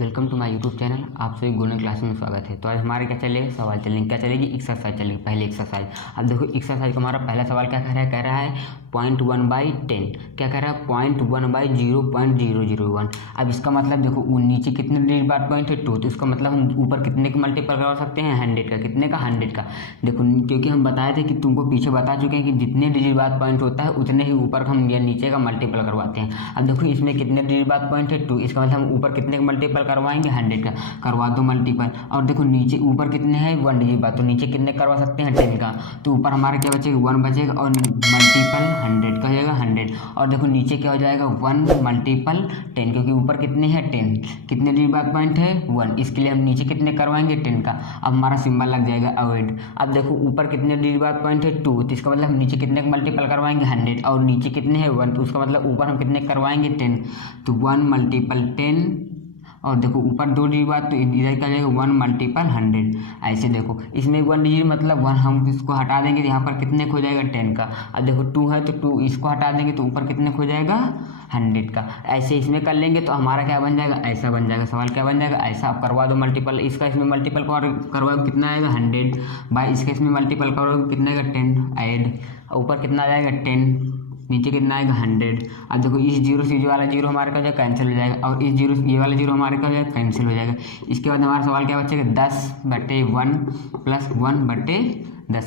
Welcome to my YouTube channel. आप सभी golden class में स्वागत है। तो आज हमारे क्या चलेगा, सवाल चलेंगे। क्या चलेगी? एक्सरसाइज चलेगी। पहले एक्सरसाइज। अब देखो एक्सरसाइज का हमारा पहला सवाल क्या कह रहा है 0.1/10। क्या कह रहा है 0.1/0.001। अब इसका मतलब देखो नीचे कितने डिजिट बाद पॉइंट है 2, तो इसका मतलब हम ऊपर कितने का मल्टीपल करवा सकते हैं 100 का। कितने का? 100 का। देखो क्योंकि हम बताए थे कि तुमको पीछे बता चुके हैं कि जितने डिजिट बाद पॉइंट होता है उतने ही ऊपर का हम या नीचे का मल्टीपल करवाते हैं। अब देखो इसमें कितने डिजिट बाद पॉइंट है 2, इसका मतलब हम ऊपर कितने का मल्टीपल करवाएंगे 100 का। करवा दो मल्टीपल। और देखो नीचे ऊपर कितने हैं 1 डिजिट बाद, तो नीचे कितने करवा सकते हैं 10 का। तो ऊपर हमारा क्या बचेगा 1 बचेगा और मल्टीपल 100 का हो जाएगा 100। और देखो नीचे क्या हो जाएगा 1 मल्टीपल 10, क्योंकि ऊपर कितने हैं 10। कितने डिजिट बाद पॉइंट है 1, इसके लिए हम नीचे कितने करवाएंगे 10 का। अब हमारा सिंबल लग जाएगा अवॉइड। अब देखो ऊपर कितने डिजिट बाद पॉइंट है 2, तो इसका मतलब हम नीचे कितने का मल्टीपल करवाएंगे 100। और नीचे कितने हैं 1, तो उसका मतलब ऊपर हम कितने करवाएंगे 10। तो 1 मल्टीपल 10। और देखो ऊपर 2 डिजिट बाद, तो इधर क्या जाएगा 1 मल्टीपल 100। ऐसे देखो इसमें 1 डिजिट मतलब 1 हम इसको हटा देंगे तो यहाँ पर कितने खो जाएगा 10 का। अब देखो 2 है तो 2 इसको हटा देंगे तो ऊपर कितने खो जाएगा 100 का। ऐसे इसमें कर लेंगे तो हमारा क्या बन जाएगा, ऐसा बन जाएगा। सवाल क्या बन जाएगा, ऐसा। आप करवा दो मल्टीपल, इसका इसमें मल्टीपल करवाओ कितना आएगा 100 बाई इसका इसमें मल्टीपल करोगे कितना आएगा 10 ऐड। ऊपर कितना आ जाएगा 10, नीचे कितना आएगा 100। अब देखो इस जीरो से ये वाला जीरो हमारे का हो जाएगा कैंसिल हो जाएगा, और इस जीरो ये वाला जीरो हमारे का हो जाएगा कैंसिल हो जाएगा। इसके बाद हमारा सवाल क्या बचेगा 10/1 प्लस 1/10।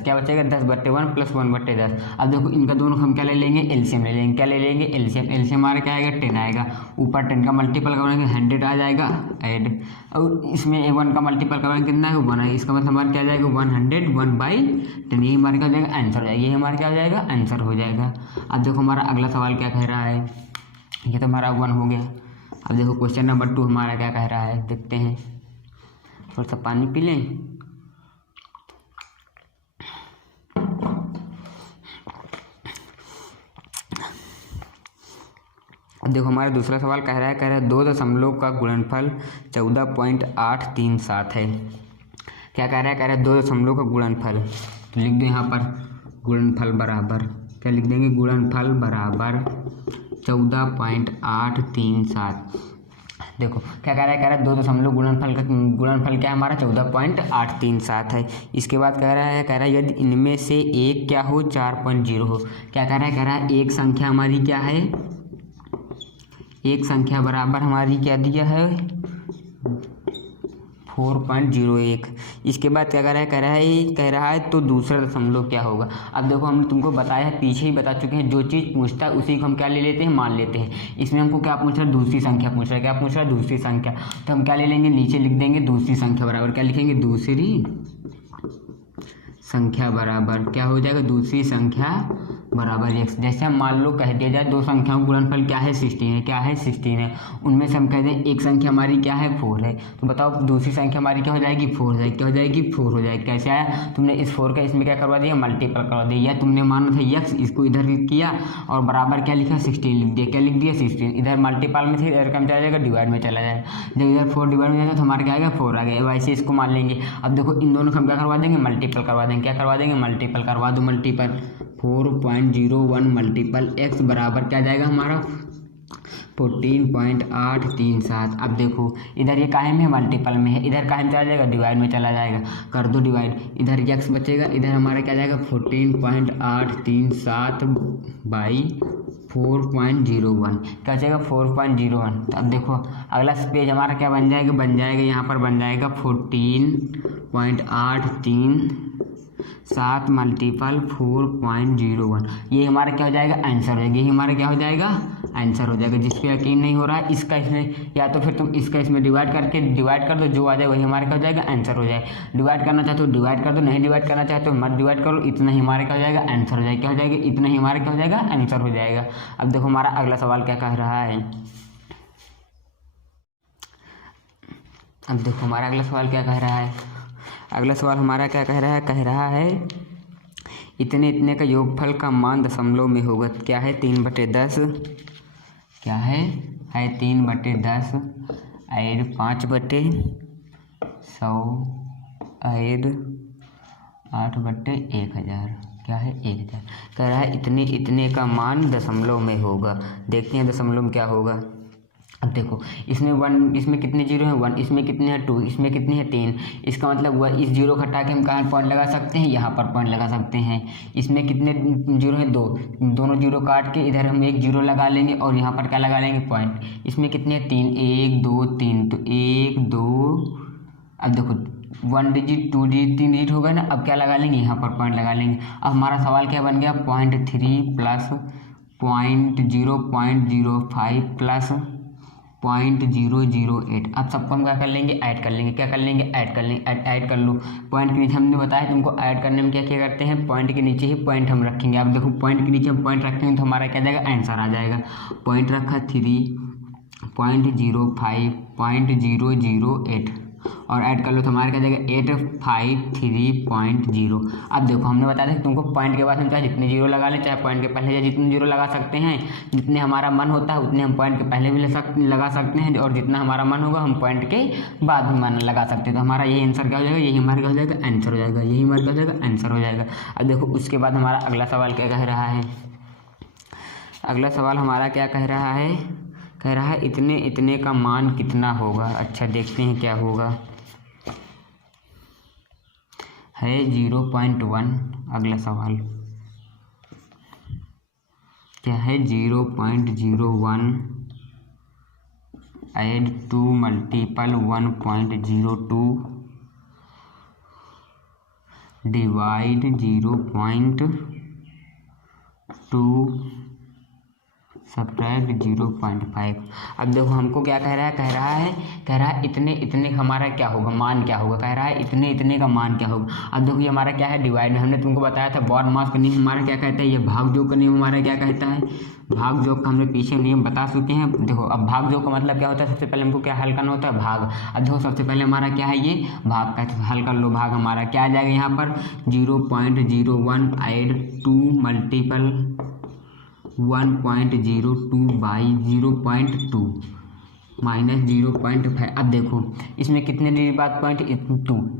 क्या बचेगा 10/1 प्लस 1/10। अब देखो इनका दोनों हम क्या ले लेंगे एलसीएम ले लेंगे। क्या ले लेंगे एलसीएम। एलसीएम हमारा क्या आएगा 10 आएगा। ऊपर 10 का मल्टीपल करेंगे 100 आ जाएगा ऐड। और इसमें 1 का मल्टीपल करेंगे कितना है 1 है। इसका मतलब हमारा क्या आ जाएगा 101/10। यही हमारे क्या हो जाएगा आंसर हो जाएगा। ये हमारा क्या हो जाएगा आंसर हो जाएगा। अब देखो हमारा अगला सवाल क्या कह रहा है, ये तो हमारा 1 हो गया। अब देखो क्वेश्चन नंबर 2 हमारा क्या कह रहा है, देखते हैं। थोड़ा सा पानी पी लें। अब देखो हमारा दूसरा सवाल कह रहा है 2 दशमलव का गुणनफल 14.837 है। क्या कह रहा है 2 दशमलव का गुणनफल। तो लिख दो यहाँ पर गुणनफल बराबर, क्या लिख देंगे गुणनफल बराबर 14.837। देखो क्या कह रहा है 2 दशमलव गुणनफल का गुणनफल क्या है हमारा 14.837 है। इसके बाद कह रहा है यदि इनमें से एक क्या हो 4.0 हो। क्या कह रहा है एक संख्या हमारी क्या है, एक संख्या बराबर हमारी क्या दिया है 4.01। इसके बाद क्या कह रहा है तो दूसरा दशमलव क्या होगा। अब देखो हमने तुमको बताया है, पीछे ही बता चुके हैं, जो चीज़ पूछता है उसी को हम क्या ले लेते हैं मान लेते हैं। इसमें हमको क्या पूछ रहा है दूसरी संख्या पूछ रहा है। क्या पूछ रहा है दूसरी संख्या, तो हम क्या ले लेंगे नीचे लिख देंगे दूसरी संख्या बराबर, क्या लिखेंगे दूसरी संख्या बराबर क्या हो जाएगा दूसरी संख्या बराबर x। जैसे हम मान लो कह दिया जाए 2 संख्याओं का गुणनफल क्या है 16 है। क्या है 16 है। उनमें से हम कह दें एक संख्या हमारी क्या है 4 है। तो बताओ दूसरी संख्या हमारी क्या हो जाएगी 4 हो जाएगी। क्या हो जाएगी 4 हो जाएगी। कैसे आया, तुमने इस 4 का इसमें क्या करवा दिया मल्टीपल करवा दिया, या तुमने माना था x इसको इधर किया और बराबर क्या लिखा 16 लिख दिया। क्या लिख दिया 16। इधर मल्टीपल में थे, इधर कम चला जाएगा डिवाइड में चला जाएगा। जब इधर 4 डिवाइड में जाएगा तो हमारा क्या आएगा 4 आ गया। वैसे इसको मान लेंगे। अब देखो इन दोनों को हम क्या करवा देंगे मल्टीपल करवा देंगे। क्या करवा देंगे मल्टीपल करवा दो मल्टीपल 4.01 मल्टीपल x बराबर क्या जाएगा हमारा 14.837। अब देखो इधर ये काहे में है मल्टीपल में है, इधर काहे में चला जाएगा डिवाइड में चला जाएगा। कर दो डिवाइड, इधर x बचेगा, इधर हमारा क्या जाएगा 14.837 बाई 4.01 क्या बचेगा 4.01। तो अब देखो अगला पेज हमारा क्या बन जाएगा यहाँ पर बन जाएगा 14.837 मल्टीपल 4.01। ये हमारा क्या हो जाएगा आंसर हो जाएगा। ये हमारा क्या हो जाएगा आंसर हो जाएगा। जिसको यकीन नहीं हो रहा है इसका इसमें, या तो फिर तुम इसका इसमें डिवाइड कर दो, जो आ जाए वही हमारा क्या हो जाएगा आंसर हो जाएगा। डिवाइड करना चाहते हो डिवाइड कर दो, नहीं डिवाइड करना चाहते हो मत डिवाइड करो। इतना ही हमारे क्या हो जाएगा आंसर हो जाएगा। क्या हो जाएगा इतना ही हमारा क्या हो जाएगा आंसर हो जाएगा। अब देखो हमारा अगला सवाल क्या कह रहा है। अब देखो हमारा अगला सवाल क्या कह रहा है। अगला सवाल हमारा क्या कह रहा है इतने इतने का योगफल का मान दशमलव में होगा। क्या है 3/10। क्या है 3/10 ऐड 5/100 ऐड 8/1000। क्या है 1000। कह रहा है इतने इतने का मान दशमलव में होगा। देखते हैं दशमलव में क्या होगा। अब देखो इसमें 1, इसमें कितने जीरो हैं 1, इसमें कितने हैं 2, इसमें कितने हैं 3। इसका मतलब वह इस जीरो हटा के हम कहाँ पॉइंट लगा सकते हैं, यहाँ पर पॉइंट लगा सकते हैं। इसमें कितने जीरो हैं 2, दोनों जीरो काट के इधर हम एक जीरो लगा लेंगे और यहाँ पर क्या लगा लेंगे पॉइंट। इसमें कितने हैं 3, 1 2 3, तो 1 2। अब देखो 1 डिजिट 2 डिजिट 3 डिजिट हो गए ना, अब क्या लगा लेंगे यहाँ पर पॉइंट लगा लेंगे। अब हमारा सवाल क्या बन गया 0.3 प्लस 0.05 प्लस 0.008। अब सबको हम क्या कर लेंगे ऐड कर लेंगे, क्या कर लेंगे ऐड कर लेंगे, ऐड कर लो। पॉइंट के नीचे हमने बताया तुमको ऐड करने में क्या क्या करते हैं, पॉइंट के नीचे ही पॉइंट हम रखेंगे। अब देखो पॉइंट के नीचे हम पॉइंट रखेंगे तो हमारा क्या जाएगा आंसर आ जाएगा। पॉइंट रखा 3.05.008 और ऐड कर लो तो हमारा क्या जाएगा 853.0। अब देखो हमने बताया था कि तुमको पॉइंट के बाद हम चाहे जितने जीरो लगा लें, चाहे पॉइंट के पहले या जितने जीरो लगा सकते हैं, जितने हमारा मन होता है उतने हम पॉइंट के पहले भी लगा सकते हैं और जितना हमारा मन होगा हम पॉइंट के बाद भी मन लगा सकते हैं। तो हमारा यही आंसर क्या हो जाएगा, यही हमारा क्या हो जाएगा आंसर हो जाएगा, यही हमारा क्या हो जाएगा आंसर हो जाएगा। अब देखो उसके बाद हमारा अगला सवाल क्या कह रहा है, अगला सवाल हमारा क्या कह रहा है, कह रहा है इतने इतने का मान कितना होगा। अच्छा देखते हैं क्या होगा, है 0.1। अगला सवाल क्या है 0.01 ऐड 2 मल्टीपल 1.02 डिवाइड 0.2 सब्ट्रैक्ट 0.5। अब देखो हमको क्या कह रहा है, कह रहा है इतने इतने का हमारा क्या होगा, मान क्या होगा, कह रहा है इतने इतने का मान क्या होगा। अब देखो ये हमारा क्या है डिवाइड, हमने तुमको बताया था बॉड मास का नियम हमारा क्या कहता है, ये भाग जोड़ का नियम हमारा क्या कहता है, भाग जोड़ का हमने पीछे नियम बता चुके हैं। देखो अब भाग जोड़ का मतलब क्या होता है, सबसे पहले हमको क्या हल करना होता है भाग। अब देखो सबसे पहले हमारा क्या है ये भाग का, हल कर लो। भाग हमारा क्या आ जाएगा यहाँ पर 0.01 ऐड 2 मल्टीपल 1.02 बाई 0.2 माइनस 0.5। अब देखो इसमें कितने डिजिट बाद पॉइंट 2,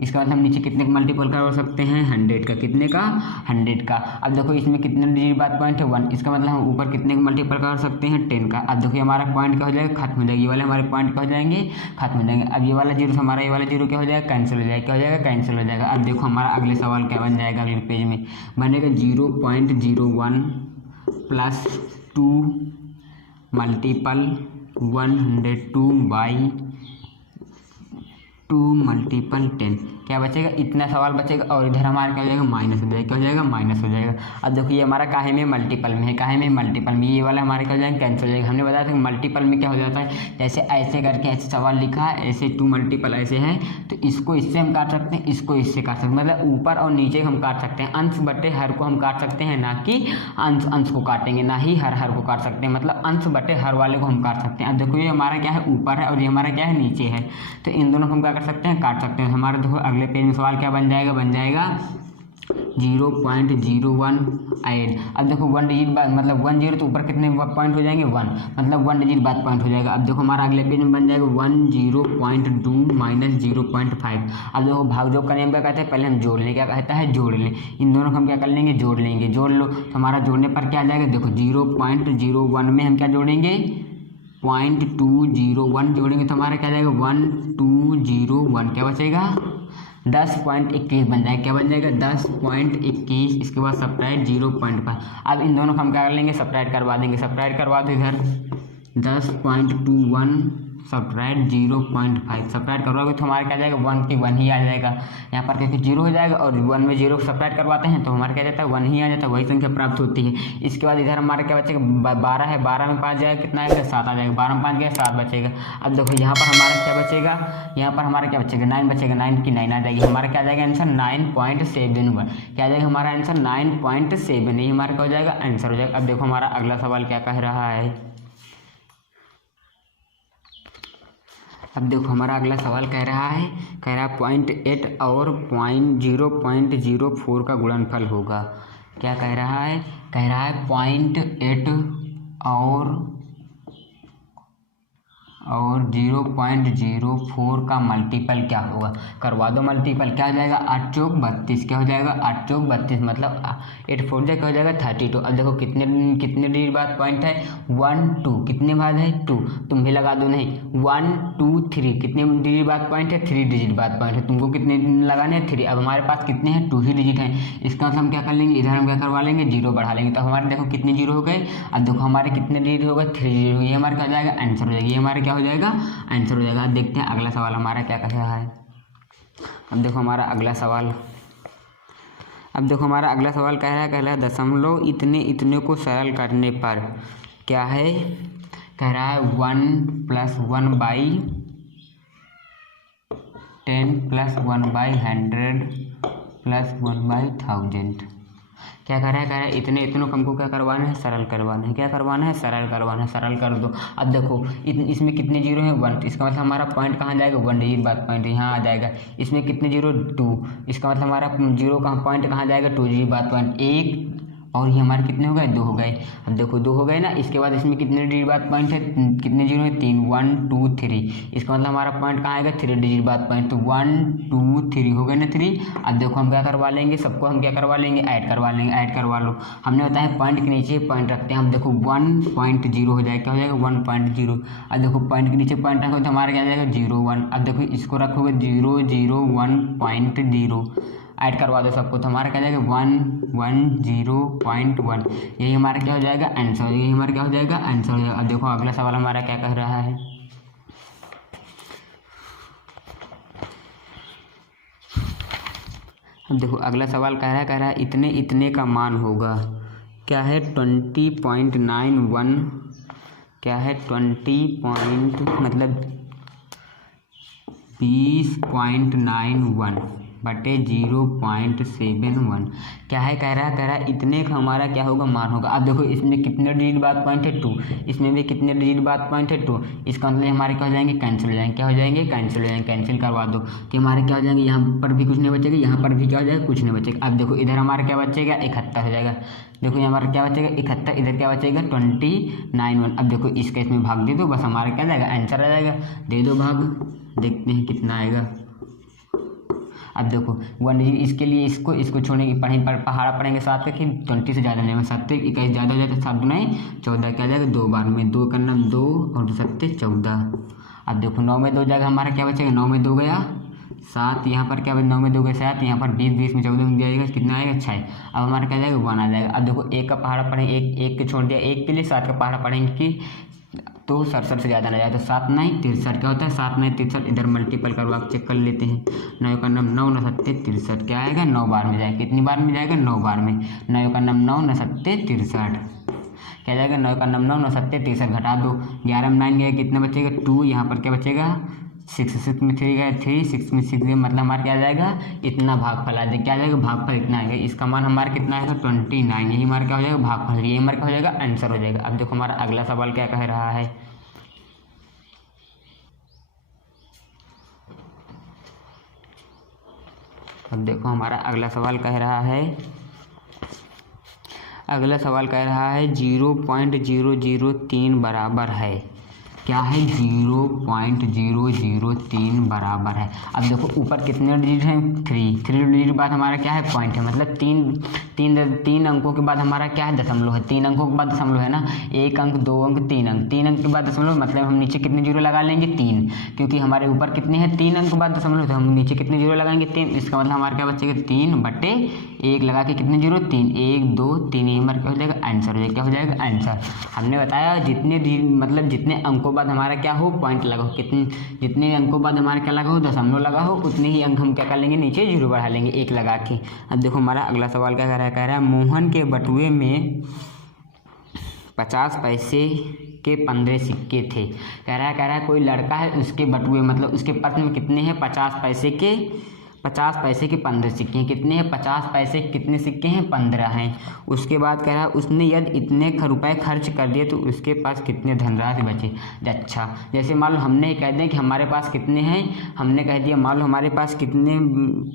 इसका मतलब हम नीचे कितने का मल्टीपल कर सकते हैं 100 का, कितने का 100 का। अब देखो इसमें कितने डिजिट बाद पॉइंट है 1, इसका मतलब हम ऊपर कितने का मल्टीपल कर सकते हैं 10 का। अब देखो हमारा पॉइंट क्या हो जाएगा खत्म हो जाएगा, ये वाले हमारे पॉइंट क्या हो जाएंगे खत्म हो जाएंगे। अब ये वाला जीरो हमारा ये वाला जीरो क्या हो जाएगा कैंसिल हो जाएगा, क्या हो जाएगा कैंसिल हो जाएगा। अब देखो हमारा अगले सवाल क्या बन जाएगा, अगले पेज में बनेगा 0.01 प्लस 2 मल्टीपल 102 बाई 2 मल्टीपल 10, क्या बचेगा इतना सवाल बचेगा और इधर हमारा क्या हो जाएगा माइनस हो जाएगा, क्या हो जाएगा माइनस हो जाएगा। अब देखो ये हमारा काहे में मल्टीपल में है, काहे में मल्टीपल में, ये वाला हमारे क्या हो जाएगा कैंसिल हो जाएगा। हमने बताया था कि मल्टीपल में क्या हो जाता है, जैसे ऐसे करके ऐसे सवाल लिखा है, ऐसे 2 मल्टीपल ऐसे है तो इसको इससे हम काट सकते हैं, इसको इससे काट सकते हैं, मतलब ऊपर और नीचे हम काट सकते हैं, अंश बटे हर को हम काट सकते हैं, ना कि अंश अंश को काटेंगे, ना ही हर को काट सकते हैं, मतलब अंश बटे हर वाले को हम काट सकते हैं। अब देखो ये हमारा क्या है ऊपर है और ये हमारा क्या है नीचे है, तो इन दोनों को हम क्या कर सकते हैं काट सकते हैं। हमारा देखो अगले पेज में सवाल क्या बन जाएगा 0.01 ऐड। अब देखो 1 डिजिट बाद मतलब 1 जीरो तो ऊपर कितने पॉइंट हो जाएंगे 1, मतलब 1 डिजिट बाद पॉइंट हो जाएगा। अब देखो हमारा अगले पेज में बन जाएगा 10.2 माइनस 0.5। अब देखो भाग जोड़ का नियम क्या कहता है, पहले हम जोड़ लें, क्या कहता है जोड़ लें, इन दोनों को हम क्या कर लेंगे जोड़ लेंगे, जोड़ लो तो हमारा जोड़ने पर क्या आ जाएगा, देखो 0.01 में हम क्या जोड़ेंगे 0.201 जोड़ेंगे तो हमारा क्या जाएगा 1201, क्या बचेगा 10.21 बन जाएगा, क्या बन जाएगा 10.21। इसके बाद सब्ट्रैक्ट 0.5। अब इन दोनों को हम क्या कर लेंगे सब्ट्रैक्ट करवा देंगे, सब्ट्रैक्ट करवा दो इधर 10.21 सब्ट्रैक्ट 0.5, सब्ट्रैक्ट करवाओगे तो हमारा क्या जाएगा 1 की 1 ही आ जाएगा, यहाँ पर क्योंकि 0 हो जाएगा और 1 में 0 सब्ट्रैक्ट करवाते हैं तो हमारा क्या जाता है 1 ही आ जाता है, वही संख्या प्राप्त होती है। इसके बाद इधर हमारा क्या बचेगा 12 है, 12 में 5 जाएगा कितना आएगा 7 आ जाएगा, 12 में 5 गया 7 बचेगा। अब देखो यहाँ पर हमारा क्या बचेगा, यहाँ पर हमारा क्या बचेगा 9 बचेगा, 9 की 9 आ जाएगी, हमारा क्या जाएगा आंसर 9.71, क्या जाएगा हमारा आंसर 9.7, ये हमारा क्या हो जाएगा आंसर हो जाएगा। अब देखो हमारा अगला सवाल क्या कह रहा है, अब देखो हमारा अगला सवाल कह रहा है 0.8 और 0.04 का गुणनफल होगा। क्या कह रहा है, कह रहा है 0.8 और 0.04 का मल्टीपल क्या होगा, करवा दो मल्टीपल, क्या हो जाएगा 8 चौक 32, क्या हो जाएगा 8 चौक 32 मतलब 8 4 क्या हो जाएगा 32। अब देखो कितने कितने डिजिट बाद पॉइंट है 1 2, कितने बाद है 2, तुम भी लगा दो, नहीं 1 2 3, कितने डिजिट बाद पॉइंट है 3 डिजिट बाद पॉइंट है, तुमको कितने लगाने हैं 3। अब हमारे पास कितने हैं 2 ही डिजिट हैं, इसका मतलब हम क्या कर लेंगे, इधर हम क्या करवा लेंगे 0 बढ़ा लेंगे, तो हमारे देखो कितने जीरो हो गए। अब देखो हमारे कितने डिजिट हो गए 3 डिजिट, ये हमारा क्या हो जाएगा आंसर हो जाएगा, ये हमारा क्या हो जाएगा आंसर हो जाएगा। अब देखते हैं अगला सवाल हमारा क्या कह रहा है। अब देखो हमारा अगला सवाल कह रहा है दशमलव इतने इतने को सरल करने पर क्या है, कह रहा है 1 + 1/10 + 1/100 + 1/1000। क्या कर रहा है इतने इतनों को हमको क्या करवाना है, सरल करवाना है, क्या करवाना है सरल करवाना है, सरल कर दो। अब देखो इसमें कितने जीरो हैं 1, इसका मतलब हमारा पॉइंट कहाँ जाएगा 1 डिजिट बाद पॉइंट यहाँ आ जाएगा। इसमें कितने जीरो 2, इसका मतलब हमारा जीरो कहाँ पॉइंट कहाँ जाएगा 2 डिजिट बाद पॉइंट 1, और ये हमारे कितने हो गए 2 हो गए। अब देखो 2 हो गए ना, इसके बाद इसमें कितने डिजिट बाद पॉइंट है, कितने जीरो है 3 1 2 3, इसका मतलब हमारा पॉइंट कहाँ आएगा 3 डिजिट बाद पॉइंट, तो 1 2 3 हो गए ना 3। अब देखो हम क्या करवा लेंगे, सबको हम क्या करवा लेंगे ऐड करवा लेंगे, ऐड करवा लो। हमने बताया पॉइंट के नीचे पॉइंट रखते हैं, हम देखो 1.0 हो जाएगा, क्या हो जाएगा 1.0। अब देखो पॉइंट के नीचे पॉइंट रखो तो हमारा क्या जाएगा 0 1। अब देखो इसको रखोगे 0 0 1.0, ऐड करवा दो सबको तो हमारा क्या जाएगा 1 1 0.1, यही हमारा क्या हो जाएगा आंसर, यही हमारा क्या हो जाएगा आंसर हो जाएगा। अब देखो अगला सवाल हमारा क्या कह रहा है। अब देखो अगला सवाल कह रहा है इतने इतने का मान होगा, क्या है 20.91, क्या है मतलब 20.91 बटे 0.71, क्या है कह रहा है इतने का हमारा क्या होगा मान होगा। अब देखो इसमें कितने डिजिट बाद पॉइंट है 2, इसमें भी कितने डिजिट बाद पॉइंट है 2, इसका मतलब हमारे क्या हो जाएंगे कैंसिल हो जाएंगे, क्या हो जाएंगे कैंसिल हो जाएंगे, कैंसिल करवा दो तो हमारे क्या हो जाएंगे, यहाँ पर भी कुछ नहीं बचेगा, यहाँ पर भी क्या हो जाएगा कुछ नहीं बचेगा। अब देखो इधर हमारा क्या बचेगा 71 हो जाएगा, देखो यहाँ हमारा क्या बचेगा 71, इधर क्या बचेगा 29.1। अब देखो इसका इसमें भाग दे दो, बस हमारा क्या जाएगा आंसर आ जाएगा, दे दो भाग, देखते हैं कितना आएगा। अब देखो 1 इसके लिए इसको छोड़ने की पहाड़ा पढ़ेंगे 7 का, 20 से ज़्यादा नहीं, 7 21 ज़्यादा हो जाए तो 7 गुना 14, क्या जाएगा 2 बार में, 2 का नाम 2 और 7 14। अब देखो 9 में 2 जाएगा, हमारा क्या बचेगा 9 में 2 गया 7, यहाँ पर क्या 9 में 2 गया 7, यहाँ पर 20 20 में 14 में जाएगा कितना आएगा 6। अब हमारा क्या जाएगा 1 आ जाएगा। अब देखो 1 का पहाड़ा पढ़ेंगे, एक के छोड़ दिया, 1 के लिए 7 का पहाड़ा पढ़ेंगे कि तो 67 से ज़्यादा ना जाए, तो 7 9 63, क्या होता है 7 9 63, इधर मल्टीपल करवा चेक कर लेते हैं। 9 का नाम 9 9 7 63, क्या आएगा 9 बार में जाएगा, कितनी बार में जाएगा 9 बार में, 9 का नाम 9 9 7 63, क्या जाएगा 9 का नाम 9 9 7 63, घटा दो 11 में 9 गया कितना बचेगा 2, यहाँ पर क्या बचेगा 6 6 में 3 गया 3, 6 में 6 गया, मतलब हमारा क्या जाएगा इतना भागफल आ जाएगा, क्या जाएगा भागफल इतना आएगा, इसका मान हमारा कितना आएगा 29, यही हमारा क्या हो जाएगा भागफल, यही हमारा क्या हो जाएगा आंसर हो जाएगा। अब देखो हमारा अगला सवाल क्या कह रहा है। अब देखो हमारा अगला सवाल कह रहा है 0.003 बराबर है, क्या है 0.003 बराबर है। अब देखो ऊपर कितने डिजिट हैं 3 डिजिट बाद हमारा क्या है पॉइंट है, मतलब तीन अंकों के बाद हमारा क्या है दशमलव है, 3 अंकों के बाद दशमलव है ना, 1 अंक 2 अंक 3 अंक, 3 अंक के बाद दशमलव, मतलब हम नीचे कितने जीरो लगा लेंगे 3, क्योंकि हमारे ऊपर कितने हैं 3 अंक के बाद दशमलव, तो हम नीचे कितने जीरो लगाएंगे 3, इसका मतलब हमारा क्या बचेगा 3/1 लगा के कितने जीरो 3 1 2 3, ये हमारा क्या हो जाएगा आंसर हो जाएगा, क्या हो जाएगा आंसर। हमने बताया जितने अंकों बाद हमारा क्या हो पॉइंट लगाओ, जितने अंकों बाद हमारा क्या लगा हो दशमलव लगा हो, उतने ही अंक हम क्या कर लेंगे नीचे जीरो बढ़ा लेंगे 1 लगा के। अब देखो हमारा अगला सवाल क्या कह रहा है मोहन के बटुए में 50 पैसे के 15 सिक्के थे, कह रहा है कोई लड़का है उसके बटुए मतलब उसके पर्स में कितने हैं 50 पैसे के 50 पैसे के 15 सिक्के हैं। कितने हैं? 50 पैसे कितने सिक्के हैं? 15 हैं। उसके बाद कह रहा है उसने यदि इतने रुपए खर्च कर दिए तो उसके पास कितने धनराशि बचे। अच्छा, जैसे मान लो हमने कह दें कि हमारे पास कितने हैं, हमने कह दिया मान लो हमारे पास कितने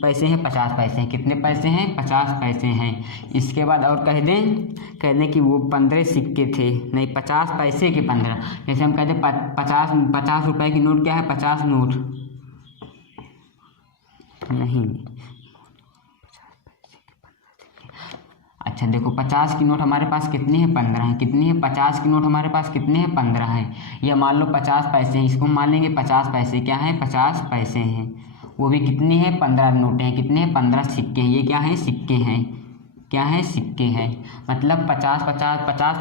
पैसे हैं, 50 पैसे हैं। कितने पैसे हैं? 50 पैसे हैं। इसके बाद और कह दें कि वो 15 सिक्के थे, नहीं 50 पैसे के 15। जैसे हम कहते 50 रुपए की नोट क्या है? 50 नोट नहीं। अच्छा देखो 50 की नोट हमारे पास कितनी है? 15 है। कितनी है? 50 की नोट हमारे पास कितने हैं? 15 है। या मान लो 50 पैसे हैं, इसको मान लेंगे 50 पैसे क्या है? 50 पैसे हैं। वो भी कितनी है? 15 नोटें हैं। कितने हैं? 15 सिक्के हैं। ये क्या है? सिक्के हैं। क्या है? सिक्के हैं। मतलब 50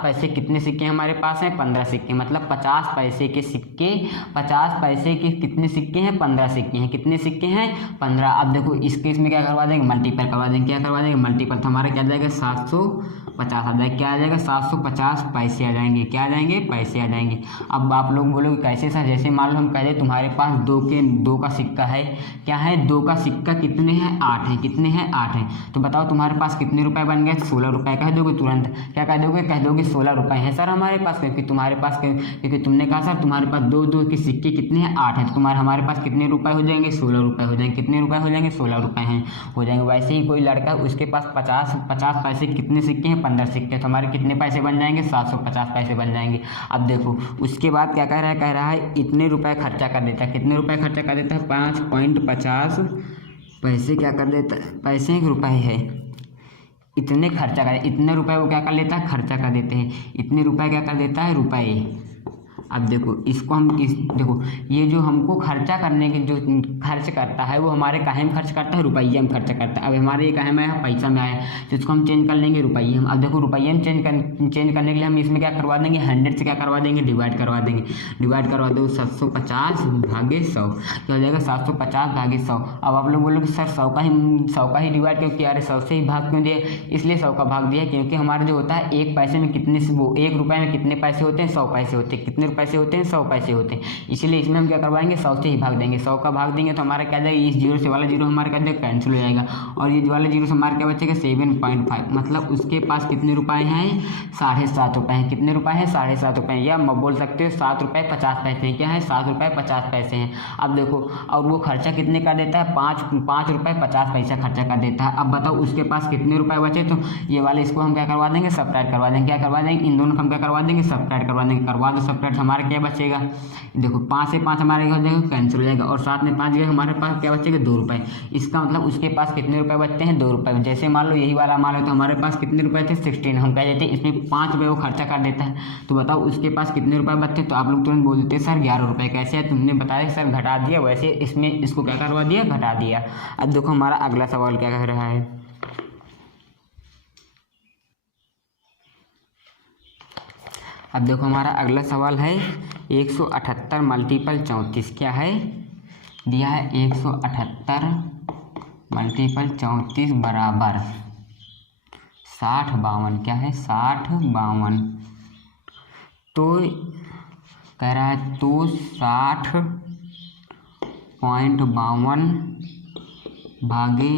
पैसे कितने सिक्के हमारे पास हैं? 15 सिक्के। मतलब 50 पैसे के सिक्के, 50 पैसे के कितने सिक्के हैं? 15 सिक्के हैं। कितने सिक्के हैं? 15। अब देखो इसके इसमें क्या करवा देंगे? मल्टीपल करवा देंगे। क्या करवा देंगे? मल्टीपल। तो हमारा क्या आ जाएगा? 750 आ जाएगा। क्या आ जाएगा? 750 पैसे आ जाएंगे। क्या आ जाएंगे? पैसे आ जाएंगे। अब आप लोग बोलोगे कैसे सर? जैसे मान लो हम कह दें तुम्हारे पास 2 का सिक्का है। क्या है? 2 का सिक्का कितने हैं? 8 है। कितने हैं? 8 है। तो बताओ तुम्हारे पास कितने रुपए बन गए? 16 रुपए। कह दोगे तुरंत? क्या कह दोगे? कह दोगे 16 रुपए हैं सर हमारे पास, क्योंकि तुम्हारे पास क्योंकि तुमने कहा सर तुम्हारे पास 2 के सिक्के कितने हैं? 8 हैं। तो तुम्हारे हमारे पास कितने रुपए हो जाएंगे? 16 रुपए हो जाएंगे। कितने रुपए हो जाएंगे? 16 रुपए हैं हो जाएंगे। वैसे ही कोई लड़का उसके पास 50 पैसे कितने सिक्के हैं? 15 सिक्के। तो हमारे कितने पैसे बन जाएंगे? 750 पैसे बन जाएंगे। अब देखो उसके बाद क्या कह रहा है? कह रहा है इतने रुपए खर्चा कर देता है। कितने रुपए खर्चा कर देता है? 5.50 पैसे क्या कर देता है? पैसे एक रुपए है। इतने खर्चा कर, इतने रुपए वो क्या कर लेता है? खर्चा कर देते हैं। इतने रुपए क्या कर देता है? रुपए। अब देखो इसको हम देखो ये जो हमको खर्चा करने के जो खर्च करता है वो हमारे काहे में खर्च करता है? रुपये में खर्चा करता है। अब हमारे ये काहे में आया? पैसा में आया, जिसको हम चेंज कर लेंगे रुपये हम। अब देखो रुपये में चेंज करने के लिए हम इसमें क्या करवा देंगे? 100 से क्या करवा देंगे? डिवाइड करवा देंगे। डिवाइड करवा दो 750 भागे 100। क्या हो जाएगा? 750 भागे 100। अब आप लोग बोलोगे सर 100 का ही डिवाइड क्यों किया? अरे 100 से ही भाग क्यों दिया? इसलिए 100 का भाग दिया क्योंकि हमारा जो होता है 1 पैसे में कितने वो 1 रुपये में कितने पैसे होते हैं? 100 पैसे होते हैं। कितने पैसे होते हैं? 100 पैसे होते हैं। इसलिए इसमें हम क्या करवाएंगे? 100 से ही भाग देंगे। 100 का भाग देंगे तो हमारा क्या जाएगा? इस जीरो से वाला जीरो हमारा क्या जाएगा? कैंसिल हो जाएगा। और ये वाला जीरो से हमारा क्या बचेगा? 7.5। मतलब उसके पास कितने रुपए हैं? 7.5 रुपए हैं। कितने रुपए हैं? 7.5 रुपए हैं। या बोल सकते हो 7 रुपये 50 पैसे हैं। क्या है? 7 रुपये 50 पैसे हैं। अब देखो और वो खर्चा कितने का देता है? 5 रुपये 50 पैसा खर्चा कर देता है। अब बताओ उसके पास कितने रुपए बचे? तो ये वाले इसको हम क्या करवा देंगे? सबट्रैक्ट करवा देंगे। क्या करवा देंगे? इन दोनों को हम क्या करवा देंगे? सबट्रैक्ट करवा देंगे। करवा दो सबट्रैक्ट, हमारा क्या बचेगा? देखो 5 से 5 हमारे हो जाएगा? कैंसिल हो जाएगा। और 7 में 5 गए, हमारे पास क्या बचेगा? 2 रुपये। इसका मतलब उसके पास कितने रुपए बचते हैं? 2 रुपये। जैसे मान लो यही वाला मान लो तो हमारे पास कितने रुपए थे? 16। हम कह देते हैं इसमें 5 रुपये वो खर्चा कर देता है। तो बताओ उसके पास कितने रुपए बचते? तो आप लोग तुरंत बोल देते सर 11 रुपये। कैसे है? तुमने बताया सर घटा दिया, वैसे इसमें इसको क्या करवा दिया? घटा दिया। अब देखो हमारा अगला सवाल क्या कह रहा है। अब देखो हमारा अगला सवाल है 178 मल्टीपल 34। क्या है? दिया है 178 मल्टीपल 34 बराबर 6052। क्या है? 6052। तो कह रहा है तो 60.52 भागे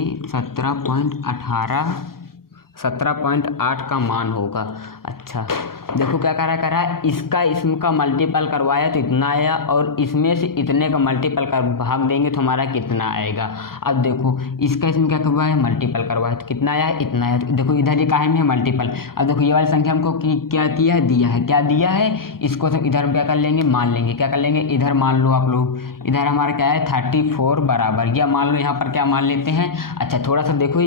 17.8 का मान होगा। अच्छा देखो क्या कह रहा है? इसका मल्टीपल करवाया तो इतना आया और इसमें से इतने का मल्टीपल कर भाग देंगे तो हमारा कितना आएगा। अब देखो इसका इसमें क्या करवाया? मल्टीपल करवाया तो कितना आया? इतना आया। तो देखो इधर ये काहे में है? मल्टीपल। अब देखो ये वाली संख्या हमको क्या किया है? दिया है। क्या दिया है? इसको तो इधर हम क्या कर लेंगे? मान लेंगे। क्या कर लेंगे? इधर मान लो आप लोग, इधर हमारा क्या है? 34 बराबर, या मान लो यहाँ पर क्या मान लेते हैं? अच्छा थोड़ा सा देखो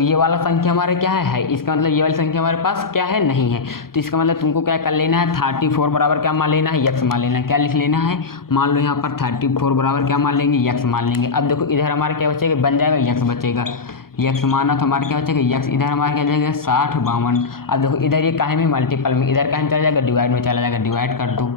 ये वाला संख्या हमारा क्या है? इसका मतलब ये वाली संख्या हमारे पास क्या है? नहीं है। तो इसका मतलब तुमको क्या कर लेना है? 34 बराबर क्या मान लेना है? यक्स मान लेना है। क्या लिख लेना है? मान लो यहाँ पर 34 बराबर क्या मान लेंगे? यक्स मान लेंगे। अब देखो इधर हमारा क्या बचेगा? बन जाएगा यक्स बचेगा। यक्स माना तो हमारा क्या बचेगा? यक्स। इधर हमारा क्या जाएगा? 6052। अब देखो इधर ये काहे में? मल्टीपल में। इधर काहे में चला जाएगा? डिवाइड में चला जाएगा। डिवाइड कर दो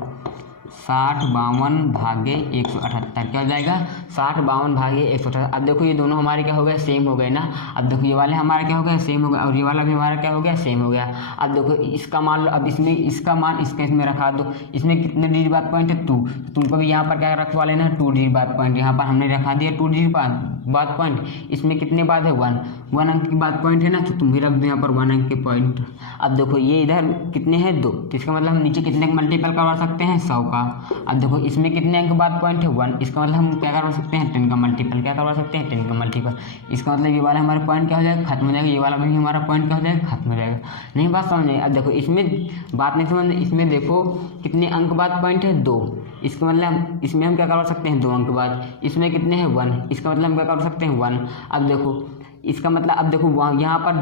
6052 भागे 178। क्या हो जाएगा? 6052 भागे 178। अब देखो ये दोनों हमारे क्या हो गए? सेम हो गए ना। अब देखो ये वाले हमारा क्या हो गया? सेम हो गया। और ये वाला भी हमारा क्या हो गया? सेम हो गया। अब देखो इसका मान लो, अब इसमें इसका मान इसमें रखा दो। इसमें कितने डिजिट बाद पॉइंट है? 2। तुमको भी यहाँ पर क्या रखवा लेना है? 2 डिजिट बाद पॉइंट। यहाँ पर हमने रखा दिया 2 डिजिट बाद बाद पॉइंट, इसमें कितने बाद है 1 अंक के बाद पॉइंट है ना, तो तुम भी रख दो यहाँ पर 1 अंक के पॉइंट। अब देखो ये इधर कितने हैं 2, तो इसका मतलब हम नीचे कितने का मल्टीपल करवा सकते हैं 100 का। अब देखो इसमें कितने अंक बाद पॉइंट है 1, इसका मतलब हम क्या करवा सकते हैं 10 का मल्टीपल, क्या करवा सकते हैं 10 का मल्टीपल। इसका मतलब ये वाला हमारा पॉइंट क्या हो जाएगा, खत्म हो जाएगा, ये वाला भी हमारा पॉइंट क्या हो जाएगा, खत्म हो जाएगा। नहीं बात समझ नहीं। अब देखो इसमें बात नहीं समझ, इसमें देखो कितने अंक बाद पॉइंट है 2, इसका मतलब इसमें हम क्या करवा सकते हैं 2 अंक बाद, इसमें कितने हैं 1, इसका मतलब हम क्या कर सकते हैं 1। अब देखो इसका मतलब, अब देखो यहाँ पर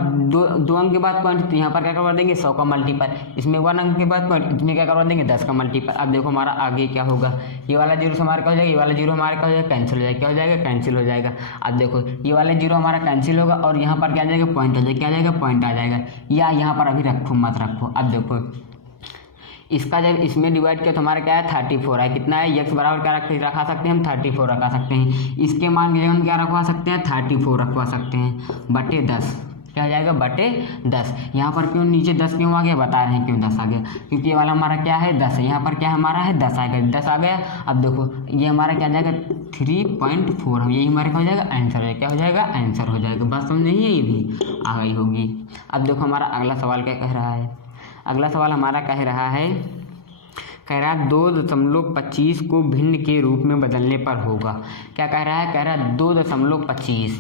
दो अंक के बाद पॉइंट, तो यहाँ पर क्या करवा देंगे 100 का मल्टीपल, इसमें 1 अंक के बाद पॉइंट, इसमें क्या करवा देंगे 10 का मल्टीपल। अब देखो हमारा आगे क्या होगा, ये वाला जीरो हमारा क्या हो जाएगा, ये वाला जीरो हमारा क्या हो जाएगा, कैंसिल हो जाएगा, क्या हो जाएगा, कैंसिल हो जाएगा। अब देखो ये वाला जीरो हमारा कैंसिल होगा और यहाँ पर क्या आ जाएगा, पॉइंट आ जाएगा, क्या आ जाएगा, पॉइंट आ जाएगा। या यहाँ पर अभी रखो मत रखो। अब देखो इसका जब इसमें डिवाइड किया तो हमारा क्या है 34 है, कितना है x बराबर क्या रखा सकते हैं हम 34 रखा सकते हैं। इसके मान के लिए हम क्या रखवा सकते हैं 34 रखवा सकते हैं बटे 10, क्या हो जाएगा बटे 10। यहाँ पर क्यों नीचे 10 क्यों आ गया, बता रहे हैं क्यों 10 आ गया, क्योंकि ये वाला हमारा क्या है 10 है, यहाँ पर क्या हमारा है 10 आ गया, 10 आ गया। अब देखो ये हमारा क्या आ जाएगा 3.4, यही हमारा क्या हो जाएगा आंसर है, क्या हो जाएगा आंसर हो जाएगा। बात समझ नहीं है, ये भी आ गई होगी। अब देखो हमारा अगला सवाल क्या कह रहा है, अगला सवाल हमारा कह रहा है 2.25 को भिन्न के रूप में बदलने पर होगा। क्या कह रहा है, कह रहा है 2.25,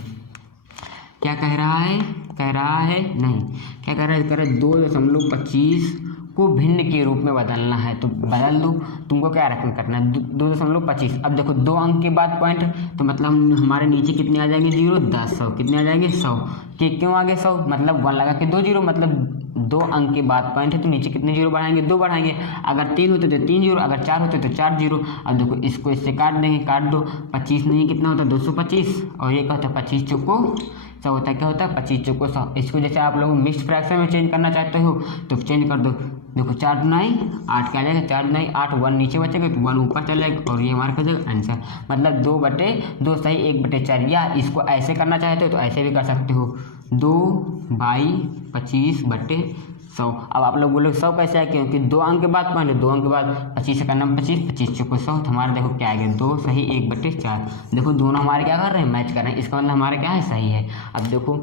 क्या कह रहा है, कह रहा है नहीं, क्या कह रहा है, कह रहा है 2.25 को भिन्न के रूप में बदलना है, तो बदल दो। तुमको क्या करना है 2.25। अब देखो 2 अंक के बाद पॉइंट, तो मतलब हमारे नीचे कितने आ जाएंगे जीरो, 10 100 कितने आ जाएंगे 100 के, क्यों आगे 100 मतलब 1 लगा के 2 जीरो, मतलब 2 अंक के बाद पॉइंट है तो नीचे कितने जीरो बढ़ाएंगे 2 बढ़ाएंगे। अगर 3 होते तो 3 जीरो, अगर 4 होते तो 4 जीरो। अब देखो इसको इससे काट देंगे, काट दो, 25 नहीं कितना होता है 225, और ये क्या होता है 25 चौको 100 होता है, क्या होता है 25 चौको 100। इसको जैसे आप लोग मिक्स्ड फ्रैक्शन में चेंज करना चाहते हो तो चेंज कर दो। देखो 4 दूनाई 8 क्या आ जाएगा, 4 दूनाई 8, 1 नीचे बचेगा तो 1 ऊपर चल जाएगा, और ये हमारा क्या जाएगा आंसर, मतलब 2/2 सही 1/4। या इसको ऐसे करना चाहते हो तो ऐसे भी कर सकते हो, 2/25/100। अब आप लोग बोलो 100 कैसे है, क्योंकि 2 अंक के बाद पॉइंट है, 2 अंक के बाद 25 से करना 25 चौको 100, तो हमारा देखो क्या आ गया 2 सही 1/4। देखो दोनों हमारे क्या कर रहे हैं, मैच कर रहे हैं, इसका मतलब हमारा क्या है सही है। अब देखो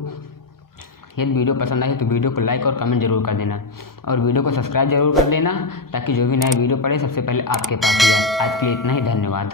यदि वीडियो पसंद आई तो वीडियो को लाइक और कमेंट जरूर कर देना, और वीडियो को सब्सक्राइब जरूर कर देना, ताकि जो भी नया वीडियो पड़े सबसे पहले आपके पास ही आए। आज के लिए इतना ही, धन्यवाद।